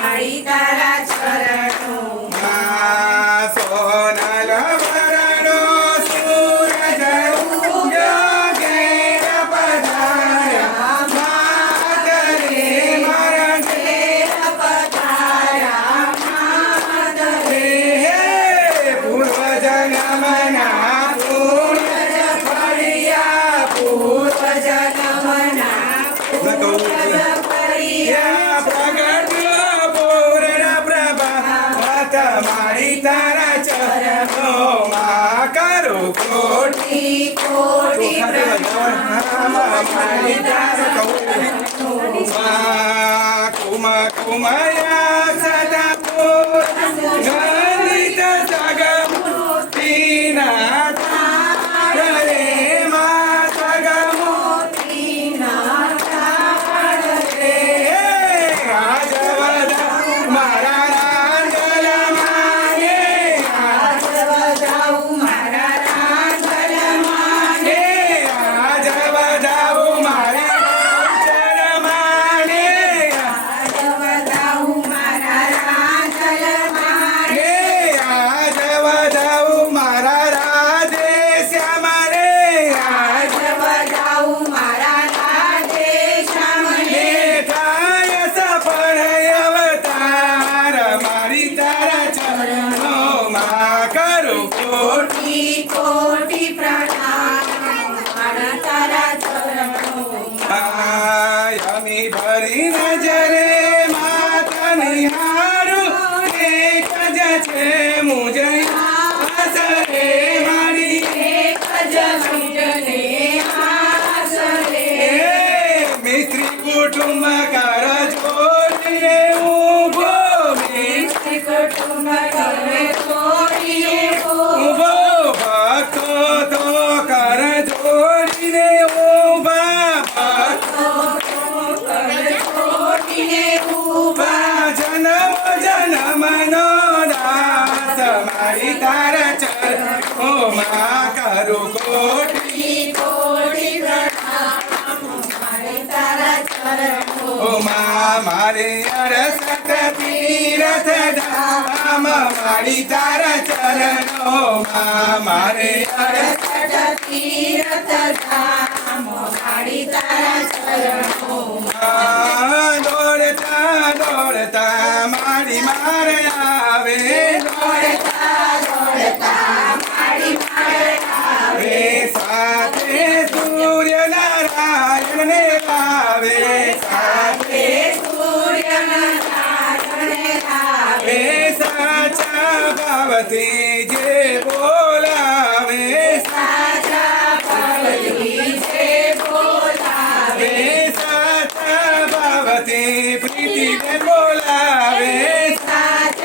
મારી તારા ચરણોમાં સોનલ વરણો સૂરજ ઉગ્યો ઘેર પધાર્યા માતરે મરણ હે પૂર્વ જન્મના પુણ્ય ફળિયા પૂર્વ તમારી તારા ચરણોમાં કરું કોટી કોટી મારી તારા કૌમાં કુમા કુમયા યમી ભરી નજરે માતા નિહારું એક જ છે મુજે આસરે મારી એક જ મીટને આસરે મિસ્ત્રી કુટુંબ કર જોડીએ ઊભો મારી તારા ચરણોમાં કરો કોટી. કોટી ચરણો ઓ મા મારે અરસત તીરથ ધામ, મારી તારા ચરણોમાં મારે અરસ તીરથ ધામ, મારી તારા દોડતા દોડતા મારી દોડતા દોડતા મારી આવે સાથે સૂર્ય નારાયણ લાવે સાથે એ સાચા ભાવથી જે બોલાવે સાચા ભગવતી જે બોલાવે સાચા ભાવથી પ્રીતિ બોલાવે